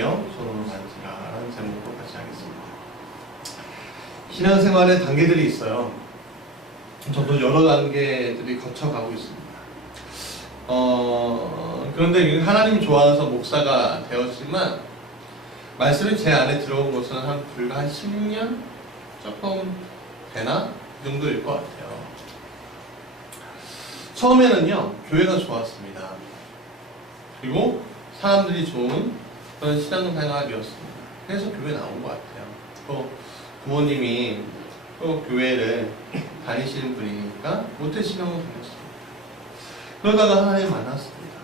되려 손으로 만지라 라는 제목으로 같이 하겠습니다. 신앙생활의 단계들이 있어요. 저도 여러 단계들이 거쳐가고 있습니다. 그런데 하나님이 좋아서 목사가 되었지만 말씀이 제 안에 들어온 것은 불과 한 10년 조금 되나? 그 정도일 것 같아요. 처음에는요, 교회가 좋았습니다. 그리고 사람들이 좋은 그런 신앙생활이었습니다. 그래서 교회 나온 것 같아요. 또 부모님이 또 교회를 다니시는 분이니까 모태신앙을 다녔습니다. 그러다가 하나님 만났습니다.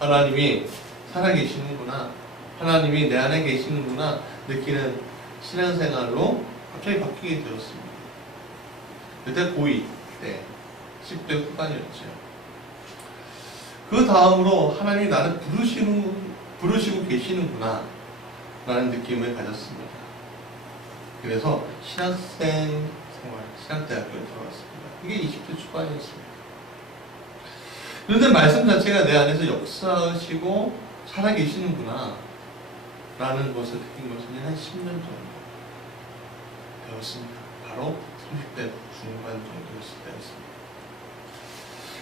하나님이 살아계시는구나, 하나님이 내 안에 계시는구나 느끼는 신앙생활로 갑자기 바뀌게 되었습니다. 그때 고2 때 10대 후반이었죠. 그 다음으로 하나님이 나를 부르시고 계시는구나 라는 느낌을 가졌습니다. 그래서 신학생생활, 신학대학교에 들어갔습니다. 이게 20대 초반이었습니다. 그런데 말씀 자체가 내 안에서 역사하시고 살아계시는구나 라는 것을 느낀 것은 한 10년 정도 배웠습니다. 바로 30대 중반 정도였을 때였습니다.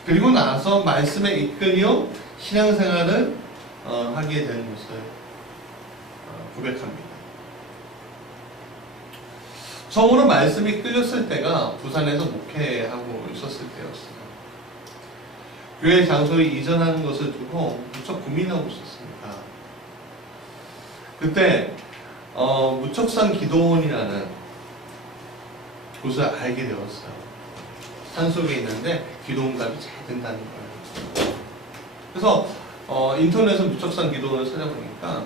그리고 나서 말씀에 이끌려 신앙생활을 하게 된 것을 고백합니다. 처음으로 말씀이 끌렸을 때가 부산에서 목회하고 있었을 때였어요. 교회 장소를 이전하는 것을 두고 무척 고민하고 있었습니다. 그때 무척산 기도원이라는 곳을 알게 되었어요. 산속에 있는데 기도원값이 잘 된다는 거예요. 그래서 인터넷에서 무척산 기도원을 찾아보니까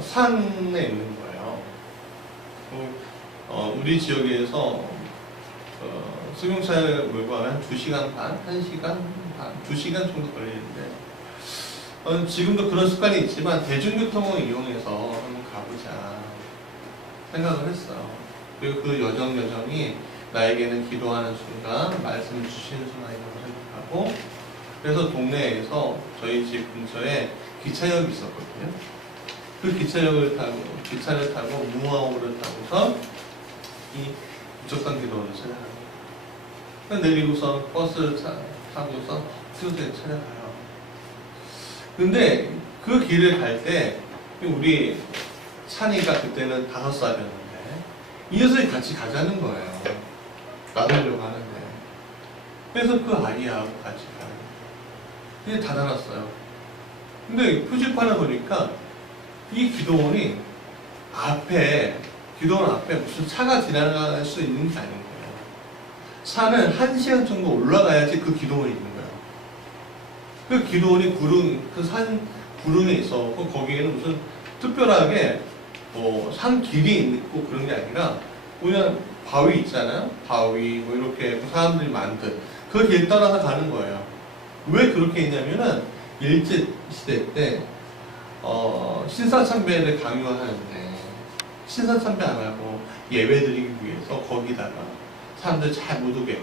산에 있는 거예요. 우리 지역에서 승용차를 몰고 가면 2시간 반, 1시간 반, 2시간 정도 걸리는데 지금도 그런 습관이 있지만 대중교통을 이용해서 한번 가보자 생각을 했어요. 그리고 그 여정이 나에게는 기도하는 순간, 말씀을 주시는 순간이라고 생각하고, 그래서 동네에서 저희 집 근처에 기차역이 있었거든요. 그 기차를 타고 무화호를 타고서 이 무척산 기도원을 찾아갑니다. 내리고서 버스를 타고서 수요소에 찾아가요. 근데 그 길을 갈 때 우리 찬이가 그때는 5살이었는데 이 녀석이 같이 가자는 거예요. 나누려고 하는데. 그래서 그 아이하고 같이 가요. 근데 다 달았어요. 근데 표지판을 보니까 이 기도원이 기도원 앞에 무슨 차가 지나갈 수 있는 게 아닌 거예요. 차는 1시간 정도 올라가야지 그 기도원이 있는 거예요. 그 기도원이 산 구릉에 있었고, 거기에는 무슨 특별하게 산 길이 있고 그런 게 아니라 그냥 바위 있잖아요. 바위 이렇게 사람들이 많듯 그 길 따라서 가는 거예요. 왜 그렇게 했냐면은 일제시대 때 신사참배를 강요하는데 신사참배 안 하고 예배드리기 위해서 거기다가 사람들 잘 못 오게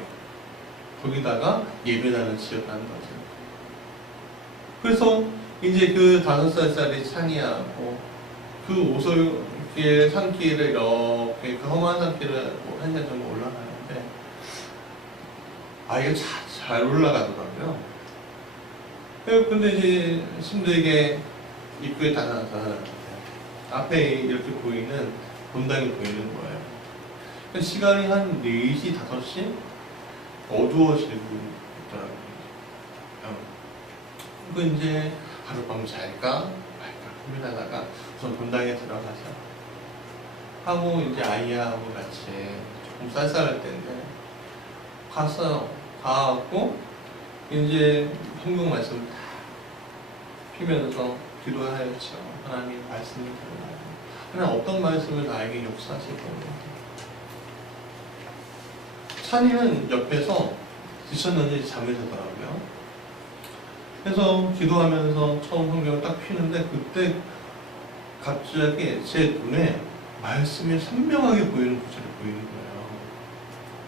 거기다가 예배당을 지었다는 거죠. 그래서 이제 그 5살짜리 찬이하고 그 오솔길 산길을 이렇게 그 험한 산길을 1시간 정도 올라가는데 아이가 잘 올라가더라고요. 근데 이제 힘들게 입구에 다 나가서 앞에 이렇게 보이는 본당이 보이는 거예요. 시간이 한 4시, 5시 어두워지고 있더라고요. 그 이제 하룻밤 잘까 말까 고민하다가 우선 본당에 들어가서 하고 이제 아이하고 같이 조금 쌀쌀할 때인데 갔어요. 가갖고 이제 성경 말씀 다 피면서 기도하였죠. 하나님 말씀을 들어가요. 하나님 어떤 말씀을 나에게 역사하실 겁니다. 찬이는 옆에서 지쳤는지 잠이 들더라고요. 그래서 기도하면서 처음 성경을 딱 피는데 그때 갑자기 제 눈에 말씀이 선명하게 보이는 구절이 보이는 거예요.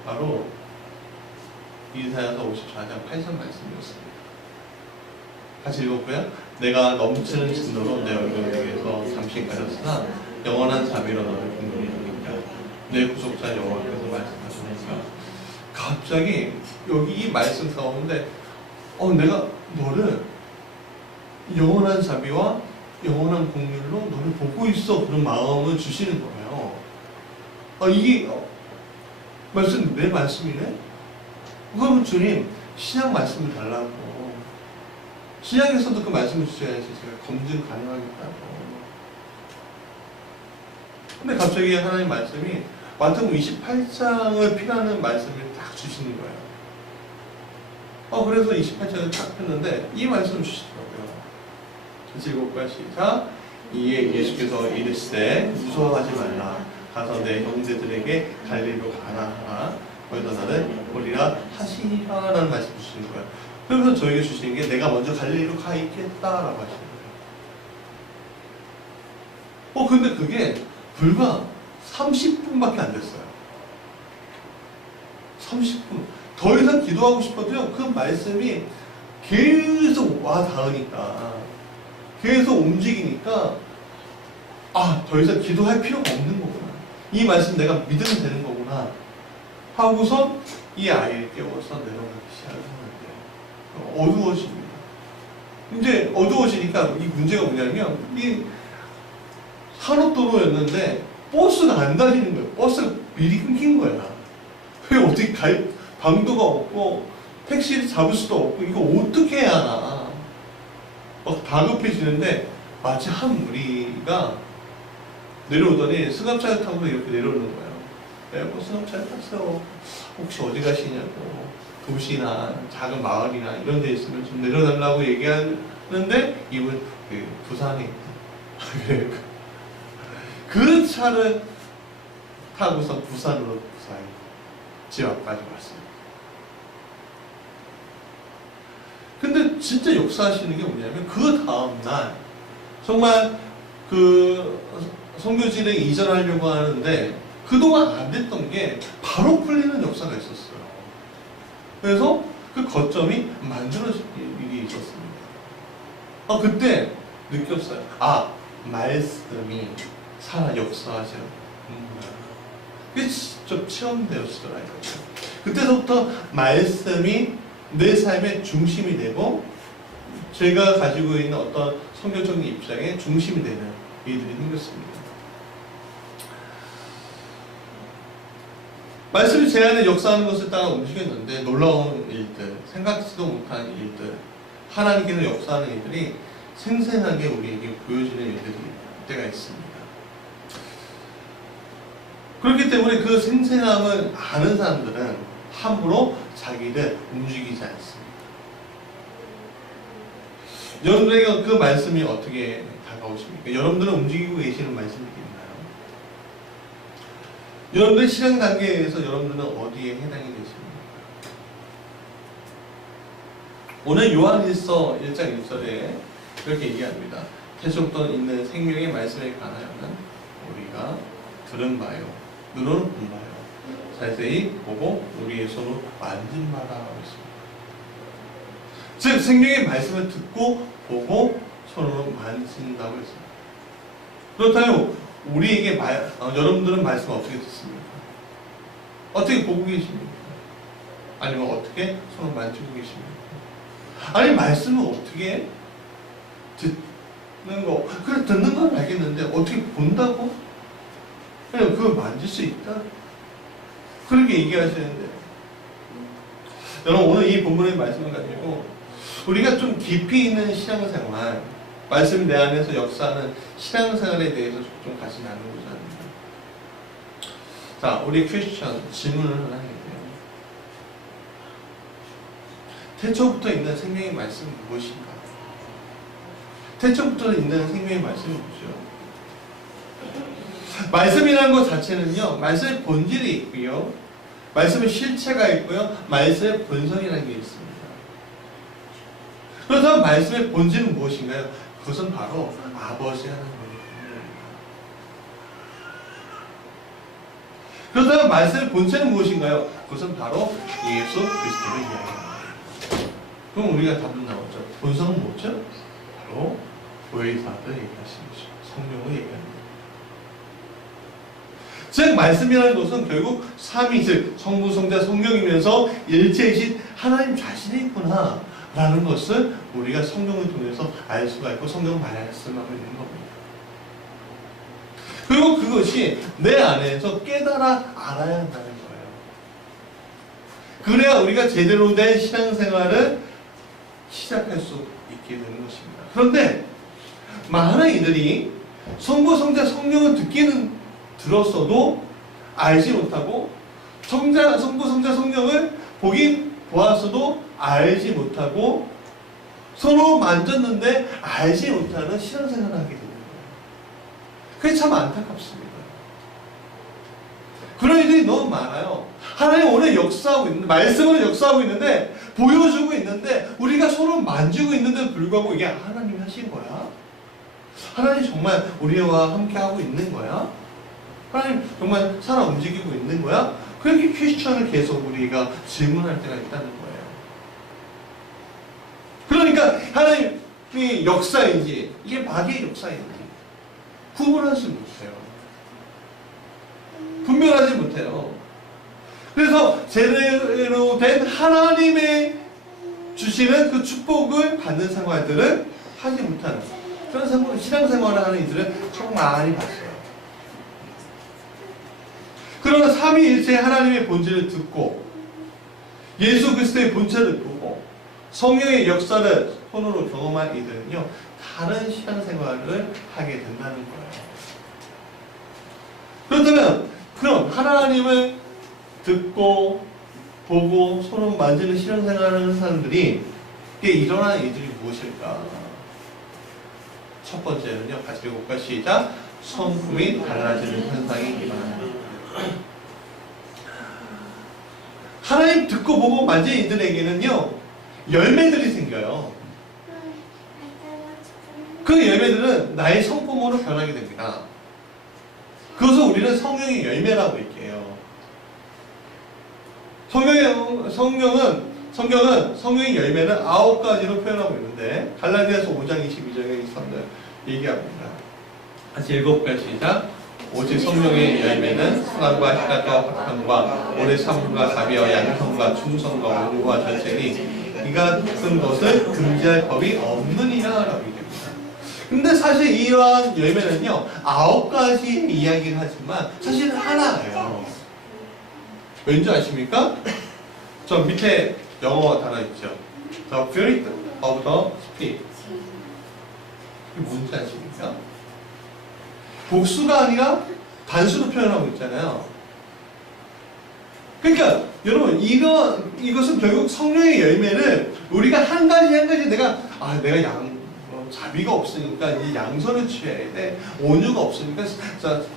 바로 이사야서 54장 8절 말씀이었습니다. 같이 읽어볼까요? 내가 넘치는 진노로 내 얼굴에게서 잠시 가렸으나 영원한 자비로 너를 긍휼히 여긴다. 내 구속자 여호와께서 말씀하시니까 갑자기 여기 이 말씀 가운데 내가 너를 영원한 자비와 영원한 긍휼로 너를 보고 있어, 그런 마음을 주시는 거예요. 이게 말씀 내 말씀이네? 그러면 주님 신약 말씀을 달라고, 신약에서도 그 말씀을 주셔야지 제가 검증 가능하겠다고. 근데 갑자기 하나님 말씀이 마태복음 28장을 피하는 말씀을 딱 주시는 거예요. 그래서 28장을 딱 폈는데 이 말씀을 주시더라고요. 읽어볼까요? 시작. 이에 예수께서 이르시되 무서워하지 말라. 가서 내 형제들에게 갈릴리로 가라. 거기서 나는 보리라 하시니라 라는 말씀 주시는 거예요. 그러면서 저에게 주시는 게 내가 먼저 갈릴리로 가 있겠다라고 하시는 거예요. 근데 그게 불과 30분밖에 안 됐어요. 30분. 더 이상 기도하고 싶어도요, 그 말씀이 계속 와 닿으니까, 계속 움직이니까, 더 이상 기도할 필요가 없는 거구나. 이 말씀 내가 믿으면 되는 거구나. 하고서 이 아이를 깨워서 내려가기 시작하는데, 어두워집니다. 이제 어두워지니까 이 문제가 뭐냐면, 이 산업도로였는데, 버스가 안 다니는 거예요. 버스가 미리 끊긴 거야. 왜 어떻게 갈 방도가 없고, 택시를 잡을 수도 없고, 이거 어떻게 해야 하나. 막 다급해지는데, 마치 한 무리가 내려오더니 승합차를 타고 이렇게 내려오는 거예요. 승합차를 탔어요. 혹시 어디 가시냐고. 도시나 작은 마을이나 이런 데 있으면 좀 내려달라고 얘기하는데, 이분 부산에 있다. 그 차를 타고서 부산으로 무사히 집 앞까지 왔어요. 근데 진짜 역사하시는 게 뭐냐면 그 다음날 정말 그 선교지를 이전하려고 하는데 그동안 안 됐던 게 바로 풀리는 역사가 있었어요. 그래서 그 거점이 만들어진 일이 있었습니다. 그때 느꼈어요. 말씀이 살아 역사하시는 그게 직접 체험되었더라고요. 그때서부터 말씀이 내 삶의 중심이 되고 제가 가지고 있는 어떤 성경적인 입장의 중심이 되는 일들이 생겼습니다. 말씀이 제 안에 역사하는 것을 따라 움직였는데 놀라운 일들, 생각지도 못한 일들, 하나님께서 역사하는 일들이 생생하게 우리에게 보여지는 일들이 때가 있습니다. 그렇기 때문에 그 생생함을 아는 사람들은 함부로 자기를 움직이지 않습니다. 여러분들에게 그 말씀이 어떻게 다가오십니까? 여러분들은 움직이고 계시는 말씀이 있나요? 여러분들 신앙 단계에서 여러분들은 어디에 해당이 되십니까? 오늘 요한일서 1장 1절에 이렇게 얘기합니다. 태초부터 있는 생명의 말씀에 관하여는 우리가 들은 바요, 눈으로 본 바요, 자세히 보고 우리의 손으로 만진 바라 하고 있습니다. 즉 생명의 말씀을 듣고 보고 손으로 만진다고 했습니다. 그렇다면 우리에게 여러분들은 말씀 어떻게 듣습니까? 어떻게 보고 계십니까? 아니면 어떻게 손으로 만지고 계십니까? 아니 말씀을 어떻게 듣는 거, 그래 듣는 건 알겠는데 어떻게 본다고? 그냥 그걸 만질 수 있다? 그렇게 얘기하시는데 여러분 오늘 이 본문의 말씀을 가지고 우리가 좀 깊이 있는 신앙생활, 말씀이 내 안에서 역사하는 신앙생활에 대해서 좀 같이 나누고자 합니다. 자, 우리 크리스천 질문을 하나 해야 돼요. 태초부터 있는 생명의 말씀은 무엇인가? 태초부터 있는 생명의 말씀은 뭐죠? 말씀이라는 것 자체는요, 말씀의 본질이 있고요, 말씀의 실체가 있고요, 말씀의 본성이라는 게 있습니다. 그렇다면 말씀의 본질은 무엇인가요? 그것은 바로 아버지 하나님입니다. 그렇다면 말씀의 본체는 무엇인가요? 그것은 바로 예수 그리스도를 이야기합니다. 그럼 우리가 답은 나오죠. 본성은 뭐죠? 바로 보혜사를 얘기하시는 거죠. 성령을 얘기합니다. 즉 말씀이라는 것은 결국 삼위 즉 성부, 성자, 성령이면서 일체이신 하나님 자신이 있구나 라는 것을 우리가 성령을 통해서 알 수가 있고 성령을 말씀하고 있는 겁니다. 그리고 그것이 내 안에서 깨달아 알아야 한다는 거예요. 그래야 우리가 제대로 된 신앙생활을 시작할 수 있게 되는 것입니다. 그런데 많은 이들이 성부, 성자, 성령을 듣기는 들었어도 알지 못하고 성부, 성자, 성령을 보긴 보았어도 알지 못하고 서로 만졌는데 알지 못하는 신앙생활을 하게 됩니다. 그게 참 안타깝습니다. 그런 일들이 너무 많아요. 하나님 오늘 역사하고 있는데, 말씀으로 역사하고 있는데, 보여주고 있는데, 우리가 서로 만지고 있는데도 불구하고 이게 하나님이 하신 거야? 하나님 정말 우리와 함께 하고 있는 거야? 하나님 정말 살아 움직이고 있는 거야? 그렇게 퀘스천을 계속 우리가 질문할 때가 있다는 거예요. 그러니까 하나님이 역사인지, 이게 마귀의 역사인지, 구분하지 못해요. 분별하지 못해요. 그래서 제대로 된 하나님의 주시는 그 축복을 받는 생활들을 하지 못하는 그런 신앙생활을 하는 이들은 참 많이 봤어요. 그러나 삼위일체 하나님의 본질을 듣고 예수 그리스도의 본체를 보고 성령의 역사를 손으로 경험한 이들은요 다른 신앙생활을 하게 된다는 거예요. 그렇다면 그럼 하나님을 듣고 보고 손으로 만지는 신앙생활을 하는 사람들이 이게 일어나는 일들이 무엇일까? 첫 번째는요 같이 읽어볼까? 시작! 성품이 달라지는 현상이 일어납니다. 하나님 듣고 보고 만지는 이들에게는요 열매들이 생겨요. 그 열매들은 나의 성품으로 변하게 됩니다. 그것을 우리는 성령의 열매라고 얘기해요. 성경은 성령의 열매는 9가지로 표현하고 있는데 갈라디아서 5장 22절에 얘기합니다. 같이 읽어볼까요? 시작! 오직 성령의 열매는 사랑과 희락과 화평과 오래 참음과 자비와 양성과 충성과 온유와 절제니 이 같은 것을 금지할 법이 없느니라 라고 얘기합니다. 근데 사실 이러한 열매는요 9가지 이야기를 하지만 사실 하나예요. 왠지 아십니까? 저 밑에 영어 단어 있죠. The fruit of the Spirit. 이게 뭔지 아십니까? 복수가 아니라 단수로 표현하고 있잖아요. 그러니까 여러분 이것은 결국 성령의 열매를 우리가 한 가지 내가 자비가 없으니까 이 양선을 취해야 돼. 온유가 없으니까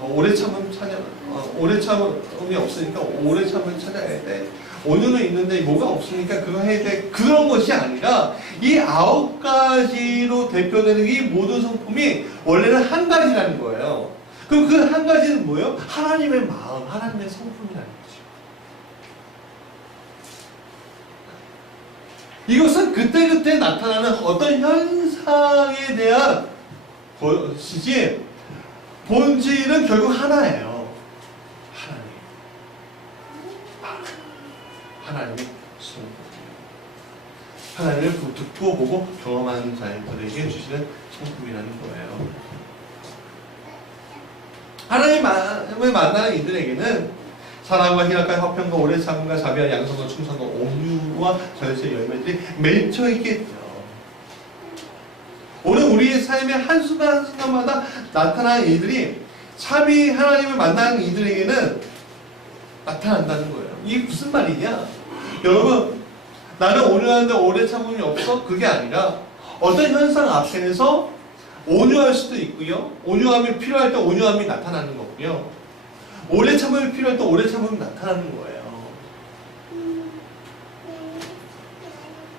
오래 참음이 없으니까 오래 참음을 찾아야 돼. 온유는 있는데 뭐가 없으니까 그거 해야 돼. 그런 것이 아니라 이 9가지로 대표되는 이 모든 성품이 원래는 한 가지라는 거예요. 그럼 그 한 가지는 뭐예요? 하나님의 마음, 하나님의 성품이라는 거죠. 이것은 그때그때 나타나는 어떤 현상에 대한 것이지 본질은 결국 하나예요. 하나님의 성품. 하나님을 듣고 보고 경험하는 자들에게 주시는 성품이라는 거예요. 하나님을 만나는 이들에게는 사랑과 희락과 화평과 오래 참음과 자비와 양성과 충성과 온유와 절제의 열매들이 맺혀 있겠죠. 오늘 우리의 삶의 한순간마다 나타나는 일들이 참이 하나님을 만나는 이들에게는 나타난다는 거예요. 이게 무슨 말이냐? 여러분, 나는 온유한데 오래 참음이 없어? 그게 아니라 어떤 현상 앞에서 온유할 수도 있고요. 온유함이 필요할 때 온유함이 나타나는 거고요. 오래 참음이 필요할 때 오래 참음이 나타나는 거예요.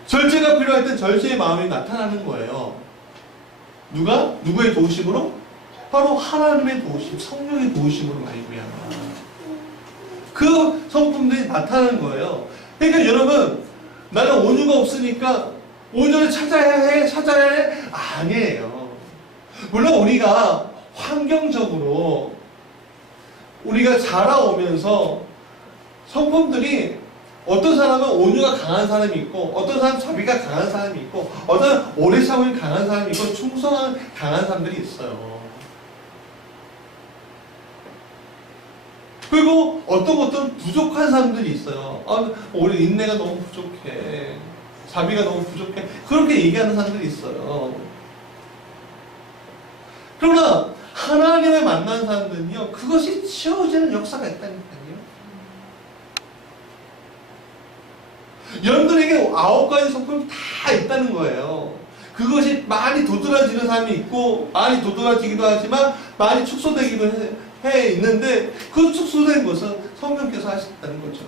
절제가 필요할 때 절제의 마음이 나타나는 거예요. 누구의 도우심으로? 바로 하나님의 도우심, 성령의 도우심으로 말미암아. 그 성품들이 나타나는 거예요. 그러니까 여러분, 나는 온유가 없으니까 온전히 찾아야 해? 아니에요. 물론 우리가 환경적으로 우리가 자라오면서 성품들이 어떤 사람은 온유가 강한 사람이 있고 어떤 사람은 자비가 강한 사람이 있고 어떤 사람은 오래 참음이 강한 사람이 있고 충성한 강한 사람들이 있어요. 그리고 어떤 부족한 사람들이 있어요. 우리 인내가 너무 부족해. 자비가 너무 부족해. 그렇게 얘기하는 사람들이 있어요. 그러나 하나님을 만난 사람들은요, 그것이 채워지는 역사가 있다니까요. 여러분들에게 9가지 성품이 다 있다는 거예요. 그것이 많이 도드라지는 사람이 있고 많이 도드라지기도 하지만 많이 축소되기도 해 있는데 그 축소된 것은 성령께서 하셨다는 거죠.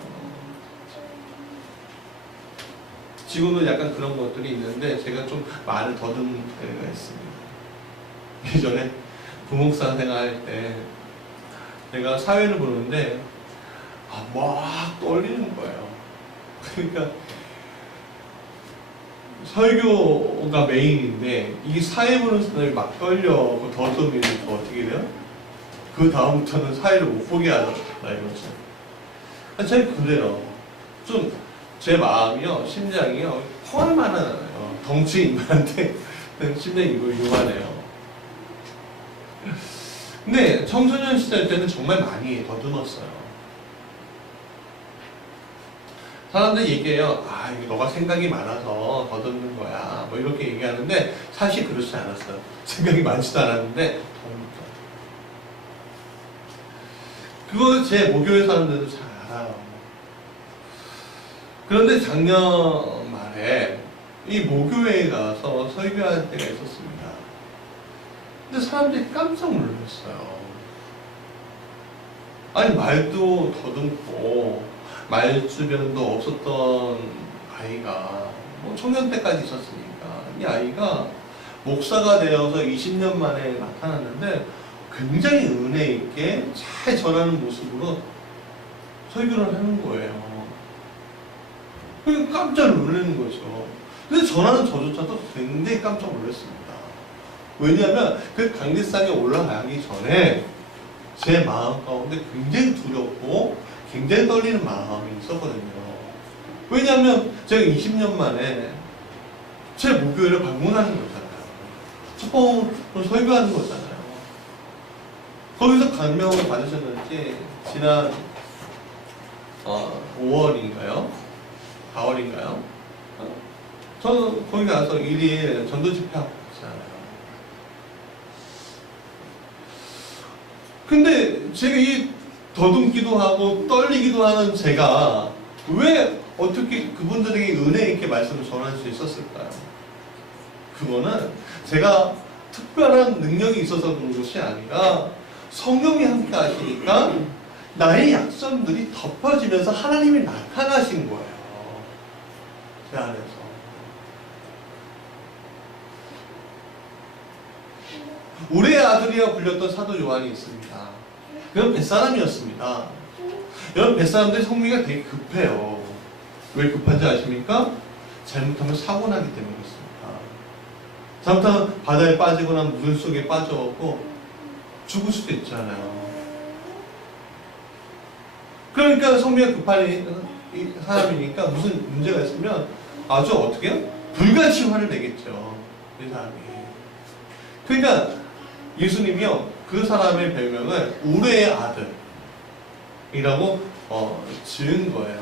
지금은 약간 그런 것들이 있는데 제가 좀 말을 더듬을 때가 있습니다. 예전에 부목사 생활할 때 내가 사회를 보는데 막 떨리는 거예요. 그러니까 설교가 메인인데 이 사회 보는 사람이 막 떨려 더듬이면 어떻게 돼요? 그 다음부터는 사회를 못 보게 하다 이거죠. 제가 그래요. 좀 제 마음이요, 심장이요, 헐만 하잖아요. 덩치 인간한테 심장이 요만해요. 근데 청소년 시절 때는 정말 많이 더듬었어요. 사람들이 얘기해요. 이거 너가 생각이 많아서 더듬는 거야. 뭐 이렇게 얘기하는데 사실 그렇지 않았어요. 생각이 많지도 않았는데 그거는 제 모교회 사람들도 잘 알아요. 그런데 작년 말에 이 모교회에 가서 설교할 때가 있었습니다. 근데 사람들이 깜짝 놀랐어요. 아니 말도 더듬고 말주변도 없었던 아이가 뭐 청년 때까지 있었으니까 이 아이가 목사가 되어서 20년 만에 나타났는데 굉장히 은혜 있게 잘 전하는 모습으로 설교를 하는 거예요. 그러니까 깜짝 놀라는 거죠. 근데 전하는 저조차도 굉장히 깜짝 놀랐습니다. 왜냐하면 그 강대상에 올라가기 전에 제 마음 가운데 굉장히 두렵고 굉장히 떨리는 마음이 있었거든요. 왜냐하면 제가 20년 만에 제 목요일을 방문하는 거잖아요. 첫 번으로 설교하는 거잖아요. 거기서 감명을 받으셨는지 지난 5월인가요? 4월인가요? 저는 거기 가서 1일 전도 집회하고 있잖아요. 근데 제가 이 더듬기도 하고 떨리기도 하는 제가 왜 어떻게 그분들에게 은혜 있게 말씀을 전할 수 있었을까요? 그거는 제가 특별한 능력이 있어서 그런 것이 아니라 성령이 함께 하시니까 나의 약점들이 덮어지면서 하나님이 나타나신 거예요. 제 안에서. 우리의 아들이라 불렸던 사도 요한이 있습니다. 그건 뱃사람이었습니다. 여러분 뱃사람들이 성미가 되게 급해요. 왜 급한지 아십니까? 잘못하면 사고 나기 때문에 그렇습니다. 잘못하면 바다에 빠지거나 물 속에 빠져갖고 죽을 수도 있잖아요. 그러니까 성미가 급한 사람이니까 무슨 문제가 있으면 아주 어떻게 해요? 불같이 화를 내겠죠. 이 사람이. 그러니까 예수님이요 그 사람의 별명을 우레의 아들이라고 지은 거예요.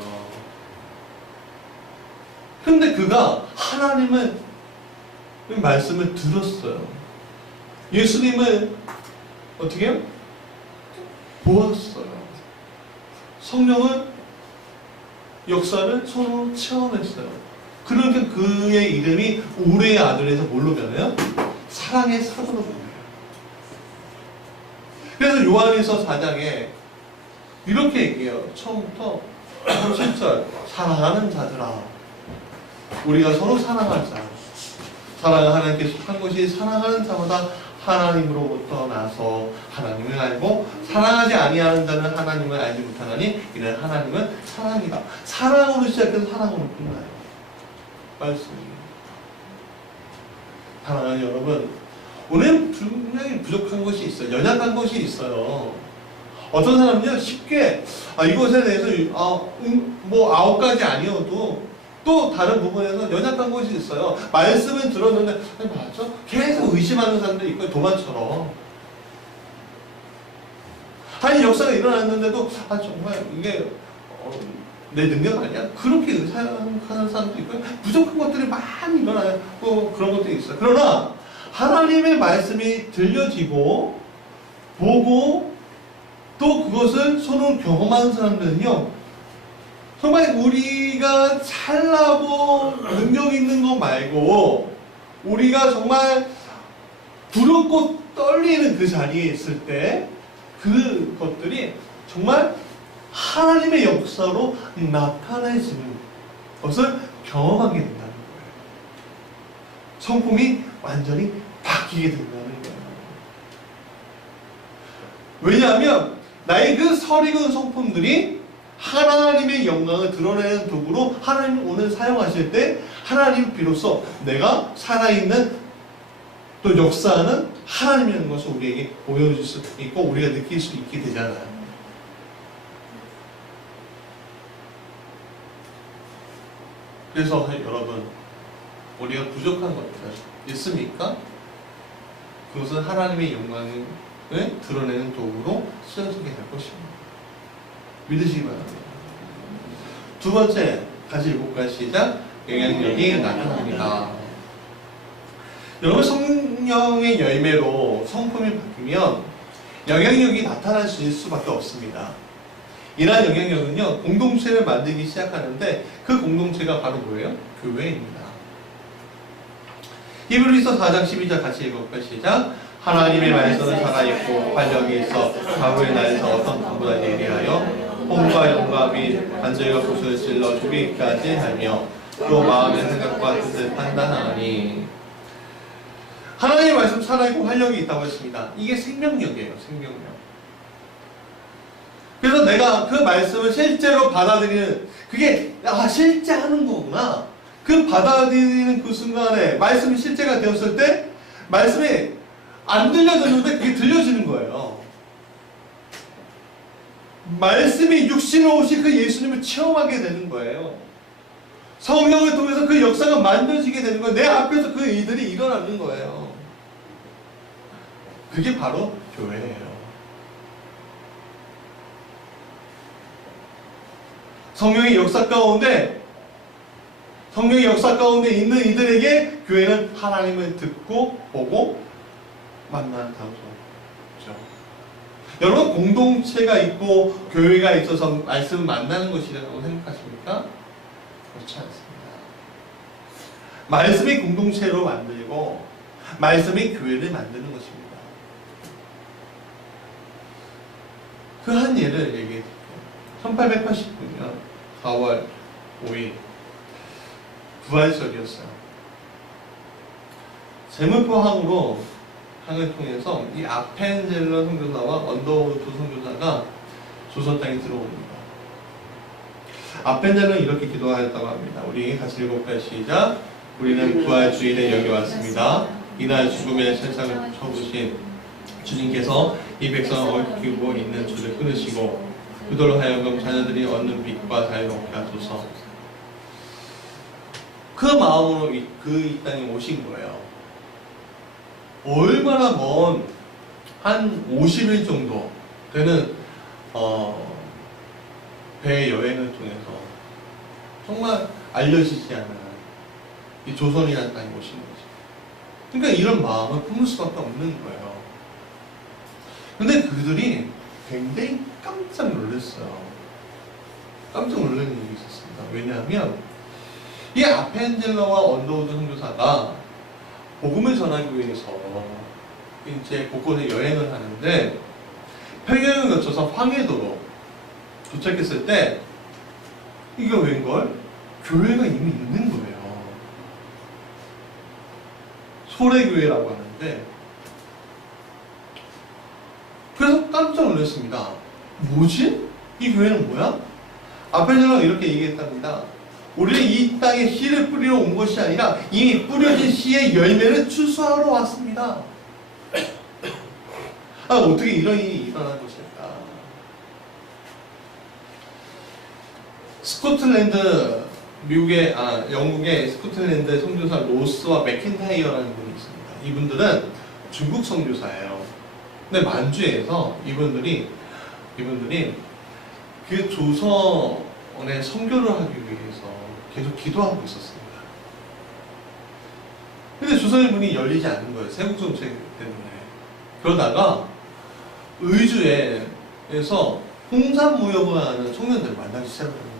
근데 그가 하나님의 말씀을 들었어요. 예수님을 어떻게 해요? 보았어요. 성령은 역사를 손으로 체험했어요. 그러니까 그의 이름이 우레의 아들에서 뭘로 변해요? 사랑의 사도로 변해요. 그래서 요한일서 4장에 이렇게 얘기해요. 처음부터 7절 사랑하는 자들아 우리가 서로 사랑하자. 사랑은 하나님께 속한 것이 사랑하는 자마다 하나님으로부터 나서 하나님을 알고 사랑하지 아니하는 자는 하나님을 알지 못하나니 이는 하나님은 사랑이다. 사랑으로 시작해서 사랑으로 끝나요. 말씀이. 사랑하는 여러분, 우리는 분명히 부족한 것이 있어요. 연약한 것이 있어요. 어떤 사람은요, 쉽게, 이것에 대해서, 뭐, 9가지 아니어도, 또 다른 부분에서 연약한 것이 있어요. 말씀은 들었는데, 맞아? 계속 의심하는 사람들이 있고, 도마처럼. 아니, 역사가 일어났는데도, 정말 이게, 내 능력 아니야? 그렇게 생각하는 사람도 있고, 부족한 것들이 많이 일어나요. 또 그런 것도 있어요. 그러나, 하나님의 말씀이 들려지고, 보고, 또 그것을 손으로 경험하는 사람들은요, 정말 우리가 잘나고 능력 있는 것 말고, 우리가 정말 두렵고 떨리는 그 자리에 있을 때, 그것들이 정말 하나님의 역사로 나타내지는 것을 경험하게 된다는 거예요. 성품이 완전히 바뀌게 된다는 거예요. 왜냐하면 나의 그 설익은 성품들이 하나님의 영광을 드러내는 도구로 하나님 오늘 사용하실 때 하나님 비로소 내가 살아있는 또 역사하는 하나님이라는 것을 우리에게 보여줄 수 있고 우리가 느낄 수 있게 되잖아요. 그래서 여러분, 우리가 부족한 것들 있습니까? 그것은 하나님의 영광을 드러내는 도구로 쓰여지게 될 것입니다. 믿으시기 바랍니다. 두 번째, 다시 읽어볼까요? 시작. 영향력이 나타납니다. 여러분, 성령의 열매로 성품이 바뀌면 영향력이 나타날 수밖에 없습니다. 이러한 영향력은요, 공동체를 만들기 시작하는데 그 공동체가 바로 뭐예요? 교회입니다. 히브리서 4장 12절 같이 읽어볼까요? 시작. 하나님의 말씀은 살아있고 활력이 있어 가구의 날에서 어떤 것보다 예리하여 혼과 영감이 관절과 구슬을 찔러 죽이기까지 하며 또 마음의 생각과 뜻을 판단하니. 하나님의 말씀 살아있고 활력이 있다고 했습니다. 이게 생명력이에요. 생명력. 그래서 내가 그 말씀을 실제로 받아들이는, 그게 실제 하는 거구나. 그 받아들이는 그 순간에 말씀이 실제가 되었을 때 말씀이 안 들려졌는데 그게 들려지는 거예요. 말씀이 육신으로 오신 그 예수님을 체험하게 되는 거예요. 성령을 통해서 그 역사가 만들어지게 되는 거예요. 내 앞에서 그 일들이 일어나는 거예요. 그게 바로 교회예요. 성령의 역사 가운데 있는 이들에게 교회는 하나님을 듣고 보고 만나는 장소죠. 여러분, 공동체가 있고 교회가 있어서 말씀을 만나는 것이라고 생각하십니까? 그렇지 않습니다. 말씀이 공동체로 만들고 말씀이 교회를 만드는 것입니다. 그 한 예를 얘기해 드릴게요. 1889년 4월 5일 부활절이었어요. 세문포항으로 항을 통해서 이 아펜젤러 선교사와 언더우드 선교사가 조선 땅에 들어옵니다. 아펜젤러는 이렇게 기도하였다고 합니다. 우리 같이 읽어볼까요? 시작. 우리는 부활주일에 여기 왔습니다. 이날 죽음의 세상을 쳐부신 주님께서 이 백성을 얽히고 있는 줄을 끊으시고 그들로 하여금 자녀들이 얻는 빛과 자유를 얻게 하소서. 그 마음으로 이 땅에 오신 거예요. 얼마나 먼, 한 50일 정도 되는 배 여행을 통해서 정말 알려지지 않은 이 조선이라는 땅에 오신 거죠. 그러니까 이런 마음을 품을 수밖에 없는 거예요. 근데 그들이 굉장히 깜짝 놀랐어요. 깜짝 놀라는 일이 있었습니다. 왜냐하면 이 아펜젤러와 언더우드 선교사가 복음을 전하기 위해서 이제 곳곳에 여행을 하는데 평양을 거쳐서 황해도로 도착했을 때 이게 웬걸? 교회가 이미 있는 거예요. 소래교회라고 하는데, 그래서 깜짝 놀랐습니다. 뭐지? 이 교회는 뭐야? 아펜젤러가 이렇게 얘기했답니다. 우리는 이 땅에 씨를 뿌리러 온 것이 아니라 이미 뿌려진 씨의 열매를 추수하러 왔습니다. 어떻게 이런 일이 일어난 것일까? 스코틀랜드, 영국의 스코틀랜드 선교사 로스와 맥킨타이어라는 분이 있습니다. 이분들은 중국 선교사예요. 근데 만주에서 이분들이 그 조선에 선교를 하기 위해서 계속 기도하고 있었습니다. 근데 조선의 문이 열리지 않는 거예요. 세국 정책 때문에. 그러다가 의주에서 홍산무역을 하는 청년들을 만나기 시작을 합니다.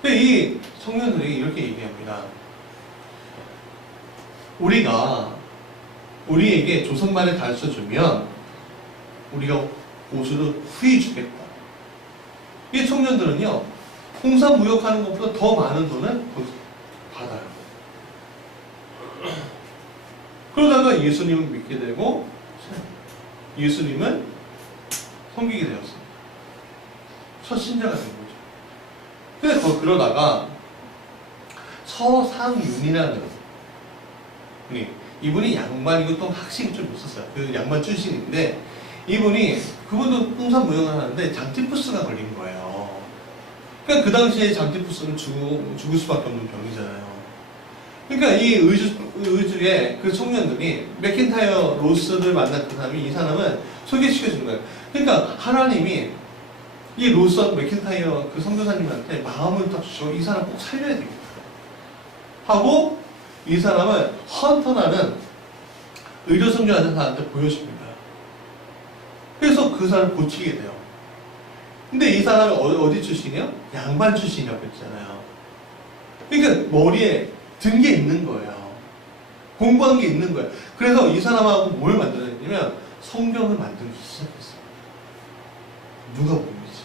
근데 이 청년들이 이렇게 얘기합니다. 우리에게 조선말을 가르쳐주면 우리가 옷을 후히 주겠다. 이 청년들은요, 홍산무역하는 것보다 더 많은 돈을 받아요. 그러다가 예수님을 믿게 되고 예수님을 섬기게 되었습니다. 첫 신자가 된 거죠. 그래서 그러다가 서상윤이라는 분이, 이분이 양반이고 또 학식이 좀 있었어요. 그 양반 출신인데 그분도 홍산무역을 하는데 장티푸스가 걸린 거예요. 그러니까 그 당시에 장티푸스는 죽을 수밖에 없는 병이잖아요. 그러니까 이 의주의 그 청년들이 맥킨타이어 로스를 만난 그 사람이, 이 사람은 소개시켜준 거예요. 그러니까 하나님이 이 로스 맥킨타이어 그 선교사님한테 마음을 딱 주시고 이 사람 꼭 살려야 되겠다 하고 이 사람을 헌터라는 의료 선교하는 사람한테 보여줍니다. 그래서 그 사람을 고치게 돼요. 근데 이 사람이 어디 출신이에요? 양반 출신이라고 했잖아요. 그러니까 머리에 든 게 있는 거예요. 공부한 게 있는 거예요. 그래서 이 사람하고 뭘 만들었냐면 성경을 만들기 시작했어요. 누가복음이지.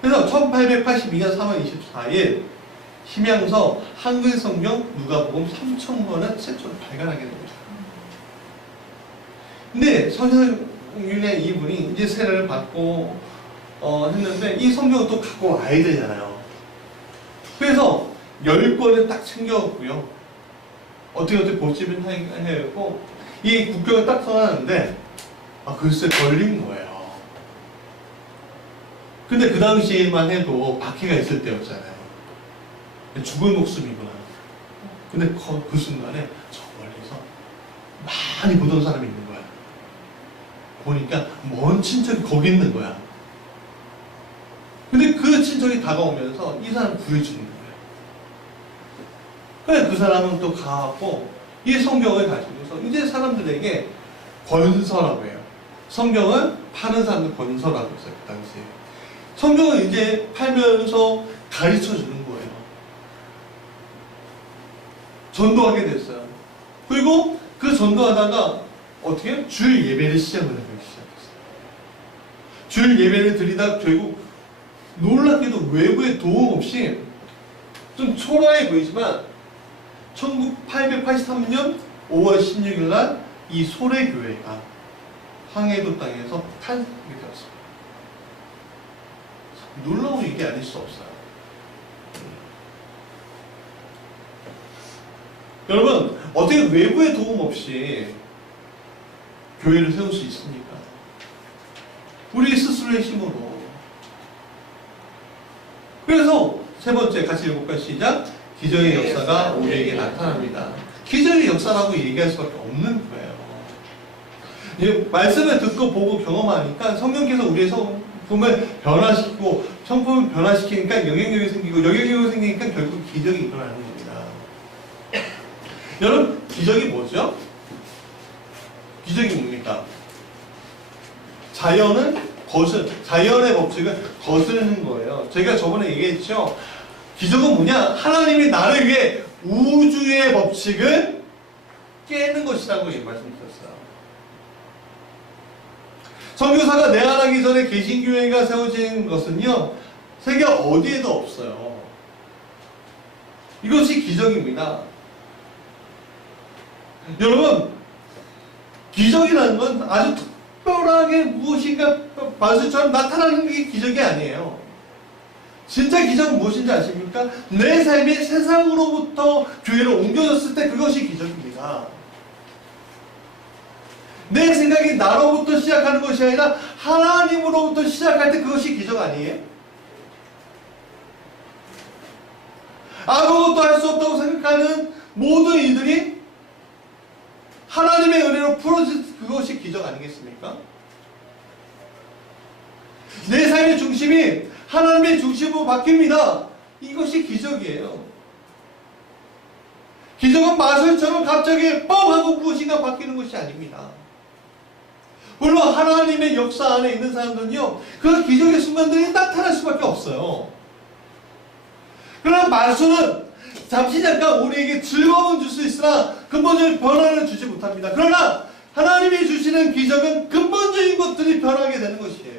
그래서 1882년 3월 24일 심양서 한글 성경 누가복음 3,000권을 최초로 발간하게 됩니다. 근데 서상윤의 이분이 이제 세례를 받고 했는데 이 성경을 또 갖고 와야 되잖아요. 그래서 10권을 딱 챙겨왔고요. 어떻게 복집을 해고 이 국경을 딱 써놨는데 글쎄 걸린 거예요. 근데 그 당시에만 해도 박해가 있을 때였잖아요. 죽을 목숨이구나. 근데 그 순간에 저 멀리서 많이 보던 사람이 있는 거야. 보니까 먼 친척이 거기 있는 거야. 근데 그 친척이 다가오면서 이 사람 구해주는 거예요. 그래 그 사람은 또 가고 이 성경을 가지고서 이제 사람들에게 권서라고 해요. 성경을 파는 사람들 권서라고 했어요. 그 당시에. 성경을 이제 팔면서 가르쳐 주는 거예요. 전도하게 됐어요. 그리고 그 전도하다가 어떻게 주일 예배를 시작을 하기 시작했어요. 주일 예배를 드리다 결국 놀랍게도 외부의 도움 없이 좀 초라해 보이지만 1883년 5월 16일 날 이 소래교회가 황해도 땅에서 탄생이 되었습니다. 놀라운 일이 아닐 수 없어요. 여러분, 어떻게 외부의 도움 없이 교회를 세울 수 있습니까? 우리 스스로의 힘으로. 그래서 세 번째 같이 읽어볼까요? 시작. 기적의 역사가 우리에게 나타납니다. 기적의 역사라고 얘기할 수밖에 없는 거예요. 말씀을 듣고 보고 경험하니까 성령께서 우리의 성품을 변화시키고 성품을 변화시키니까 영향력이 생기고 영향력이 생기니까 결국 기적이 일어나는 겁니다. 여러분, 기적이 뭐죠? 기적이 뭡니까? 자연의 법칙을 거스르는 거예요. 제가 저번에 얘기했죠. 기적은 뭐냐? 하나님이 나를 위해 우주의 법칙을 깨는 것이라고 말씀드렸어요. 선교사가 내한하기 전에 개신교회가 세워진 것은요, 세계 어디에도 없어요. 이것이 기적입니다. 여러분, 기적이라는 건 아주 특별하게 무엇인가 말씀처럼 나타나는 게 기적이 아니에요. 진짜 기적은 무엇인지 아십니까? 내 삶이 세상으로부터 교회로 옮겨졌을 때 그것이 기적입니다. 내 생각이 나로부터 시작하는 것이 아니라 하나님으로부터 시작할 때 그것이 기적 아니에요? 아무것도 할 수 없다고 생각하는 모든 이들이 하나님의 은혜로 풀어진 그것이 기적 아니겠습니까? 내 삶의 중심이 하나님의 중심으로 바뀝니다. 이것이 기적이에요. 기적은 마술처럼 갑자기 뻥 하고 무엇인가 바뀌는 것이 아닙니다. 물론 하나님의 역사 안에 있는 사람들은요, 그 기적의 순간들이 나타날 수밖에 없어요. 그러나 마술은 잠시 잠깐 우리에게 즐거움을 줄 수 있으나 근본적인 변화를 주지 못합니다. 그러나 하나님이 주시는 기적은 근본적인 것들이 변하게 되는 것이에요.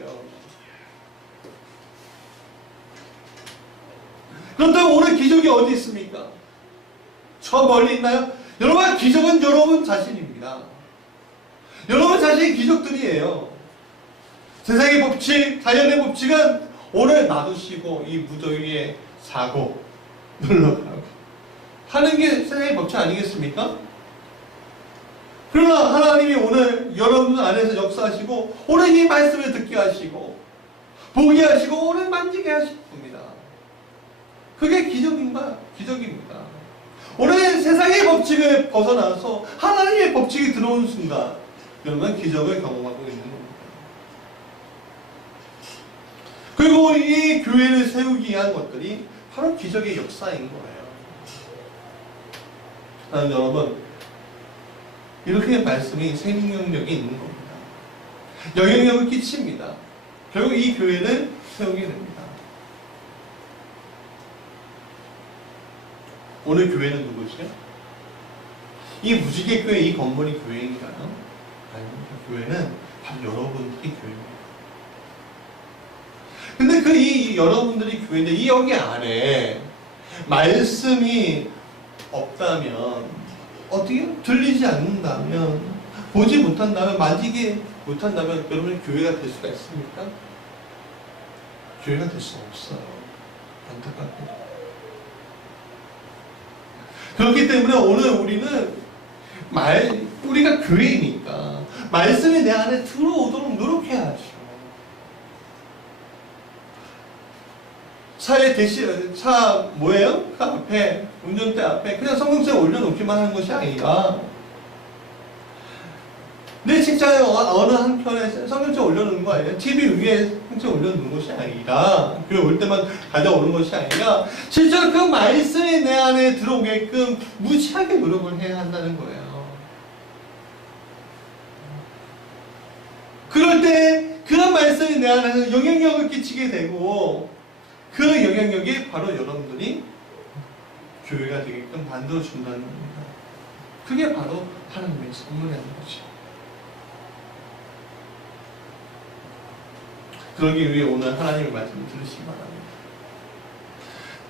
그렇다면 오늘 기적이 어디 있습니까? 저 멀리 있나요? 여러분, 기적은 여러분 자신입니다. 여러분 자신이 기적들이에요. 세상의 법칙, 자연의 법칙은 오늘 놔두시고 이 무더위에 자고 놀러가고 하는 게 세상의 법칙 아니겠습니까? 그러나 하나님이 오늘 여러분 안에서 역사하시고 오늘 이 말씀을 듣게 하시고 보게 하시고 오늘 만지게 하실 겁니다. 그게 기적입니다. 오늘 세상의 법칙을 벗어나서 하나님의 법칙이 들어오는 순간 여러분 기적을 경험하고 있는 겁니다. 그리고 이 교회를 세우기 위한 것들이 바로 기적의 역사인 거예요. 여러분, 이렇게 말씀이 생명력이 있는 겁니다. 영향력을 끼칩니다. 결국 이 교회를 세우게 됩니다. 오늘 교회는 누구죠? 이 무지개 교회, 이 건물이 교회인가요? 아닙니다. 교회는 바로 여러분들이 교회입니다. 근데 이 여러분들이 교회인데 이 여기 안에 말씀이 없다면, 어떻게 들리지 않는다면, 보지 못한다면, 만지지 못한다면 여러분이 교회가 될 수가 있습니까? 교회가 될 수 없어요. 안타깝게도. 그렇기 때문에 오늘 우리는 우리가 교회이니까 말씀이 내 안에 들어오도록 노력해야죠. 차 뭐예요? 그 앞에, 운전대 앞에 그냥 성경책 올려놓기만 하는 것이 아니라 내 책장에 어느 한편에 성경책 올려놓는 거 아니라 TV 위에 성경책 올려놓는 것이 아니라 교회 올 때만 가져오는 것이 아니라 실제로 그 말씀이 내 안에 들어오게끔 무지하게 노력을 해야 한다는 거예요. 그럴 때 그 말씀이 내 안에서 영향력을 끼치게 되고 그 영향력이 바로 여러분들이 교회가 되게끔 만들어준다는 겁니다. 그게 바로 하나님의 선물이라는 거죠. 그러기 위해 오늘 하나님의 말씀을 들으시기 바랍니다.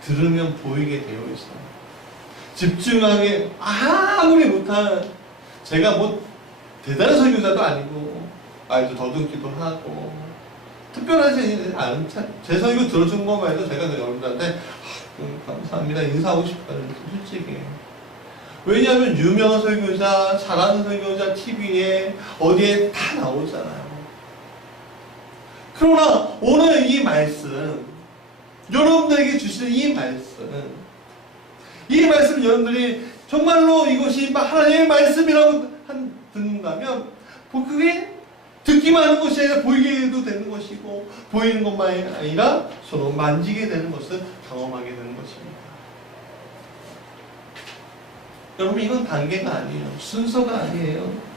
들으면 보이게 되어 있어요. 집중하게 아무리 못한, 제가 뭐 대단한 설교자도 아니고 말도 더듬기도 하고 특별하지 않은 제 설교 들어준 것만 해도 제가 여러분들한테 감사합니다 인사하고 싶다는 솔직히. 왜냐하면 유명한 설교자, 잘하는 설교자 TV에 어디에 다 나오잖아요. 그러나 오늘 이 말씀, 여러분들에게 주시는 이 말씀 여러분들이 정말로 이것이 하나님의 말씀이라고 듣는다면 그게 듣기만 하는 것이 아니라 보이게도 되는 것이고 보이는 것만 아니라 서로 만지게 되는 것을 경험하게 되는 것입니다. 여러분 이건 단계가 아니에요. 순서가 아니에요.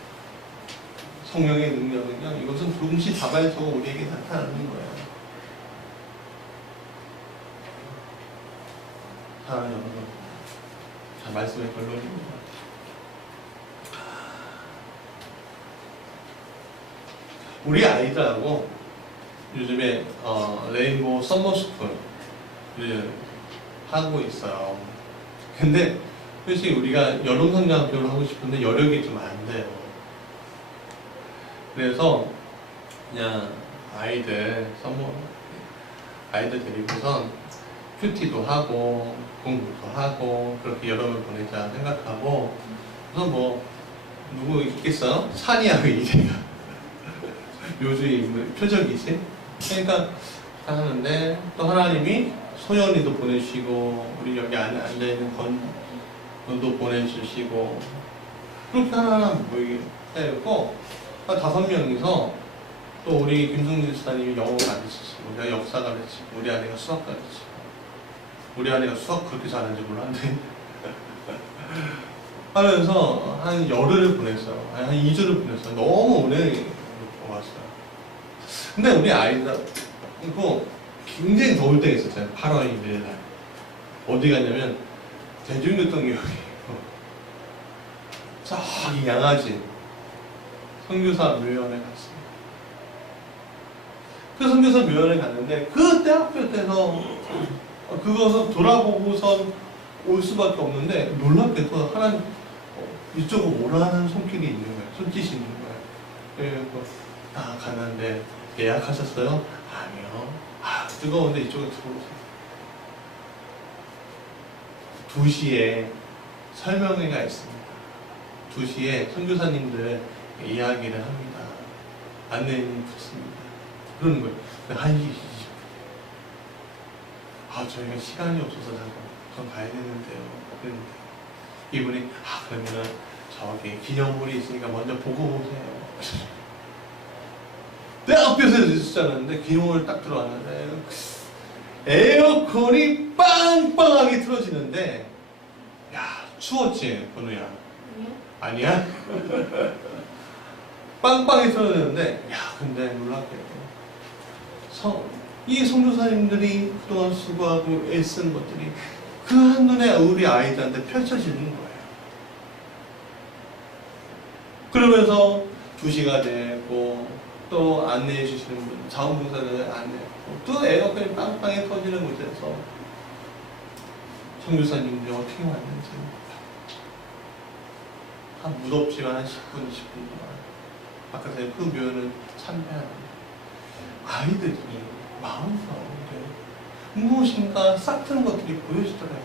성령의 능력은요. 이것은 동시다발적으로 우리에게 나타나는 거예요. 사랑하는 여러분, 자, 말씀의 결론입니다. 우리 아이들하고 요즘에 레인보우 서머스쿨을 하고 있어요. 근데 솔직히 우리가 여름성장학교를 하고 싶은데 여력이 좀 안 돼요. 그래서 그냥 아이들 데리고선 큐티도 하고 공부도 하고 그렇게 여름을 보내자 생각하고, 그래서 뭐 누구 있겠어? 산이야 그 이제가 요즘 표적이지. 그러니까 하는데 또 하나님이 소연이도 보내시고 우리 여기 안에 앉아있는 건도 보내주시고 그렇게 하나하나 모이게 되고, 한 5명이서 또 우리 김승진 지사님이 영어 가르치시고 내가 역사 가르치고 우리 아내가 수학 가르치고, 우리 아내가 수학 그렇게 잘하는지 몰랐는데 하면서 한 열흘을 보냈어요. 한 2주를 보냈어요. 너무 오래 보았어요. 근데 우리 아이들 이거 굉장히 더울 때가 있었어요. 8월 1일 날 어디 갔냐면 대중교통역이에요. 저기 양아지 선교사 묘연에 갔어요. 그 선교사 묘연에 갔는데 그 대학교 때서 그것을 돌아보고선 올 수밖에 없는데, 놀랍게도 하나님 이쪽으로 오라는 손길이 있는 거예요. 손짓이 있는 거예요. 그래서 딱 가는데 예약하셨어요? 아니요. 아, 뜨거운데 이쪽에 들어오세요. 2시에 설명회가 있습니다. 2시에 선교사님들 이야기를 합니다. 안내인이 붙습니다. 그러는 거예요. 1시 20분. 아, 저희가 시간이 없어서 전 가야 되는데요. 그랬는데 이분이 그러면은 저기 기념물이 있으니까 먼저 보고 오세요. 내 앞에서 있었잖아요. 기념물을 딱 들어왔는데 에어컨이 빵빵하게 틀어지는데, 야, 추웠지 건우야? 아니야? 빵빵하게 틀어지는데, 야, 근데 놀랍게도 이 선교사님들이 그동안 수고하고 애쓴 것들이 그 한눈에 우리 아이들한테 펼쳐지는 거예요. 그러면서 2시가 되고 또 안내해 주시는 분, 자원봉사자들 안내하고 또 에어컨이 빵빵히 터지는 곳에서 선교사님들이 어떻게 왔는지 한 무덥지만 한 10분, 20분 동안 바깥에 그 묘연을 참배하는 아이들이 마음 가운데 무엇인가 싹트는 것들이 보여지더라고요.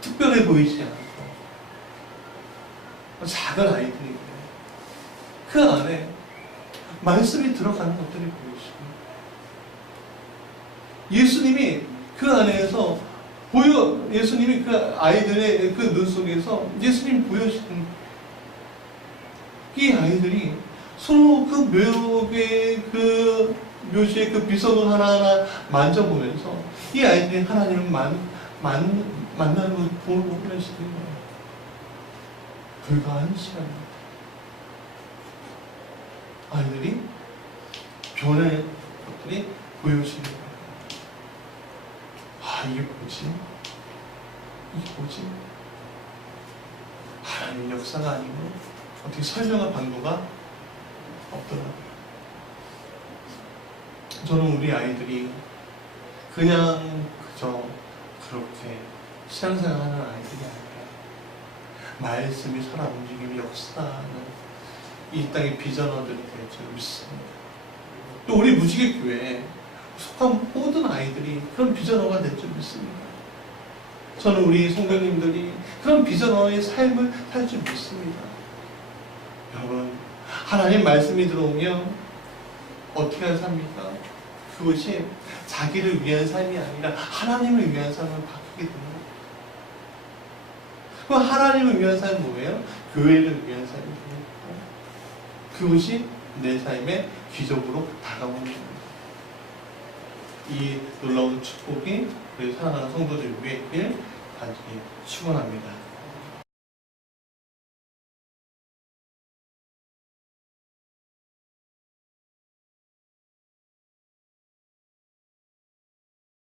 특별해 보이지 않고 작은 아이들인데 그 안에 말씀이 들어가는 것들이 보이시고, 예수님이 그 안에서 예수님이 그 아이들의 그 눈 속에서 예수님이 보여주시는 이 아이들이 서로 그 묘의 그 묘지의 그 비석을 하나하나 만져보면서 이 아이들이 하나님을 만나는 걸 보면시는 거예요. 불과 1시간입니다. 아이들이 변의 것들이 보여지는 거예요. 이게 뭐지? 이게 뭐지? 하나님의 역사가 아니고 어떻게 설명할 방도가 없더라고요. 저는 우리 아이들이 그냥 그저 그렇게 신앙생활하는 아이들이 아니라 말씀이 살아 움직이며 역사하는 이 땅의 비전어들이 될 줄 믿습니다. 또 우리 무지개 교회에 속한 모든 아이들이 그런 비전어가 될 줄 믿습니다. 저는 우리 성도님들이 그런 비전어의 삶을 살 줄 믿습니다. 여러분, 하나님 말씀이 들어오면 어떻게 하는 삶입니까? 그것이 자기를 위한 삶이 아니라 하나님을 위한 삶을 바뀌게 됩니다. 그럼 하나님을 위한 삶은 뭐예요? 교회를 위한 삶이 됩니다. 그것이 내 삶의 기적으로 다가오는 겁니다. 이 놀라운 축복이 우리 사랑하는 성도들 위에 있길 간절히 축원합니다.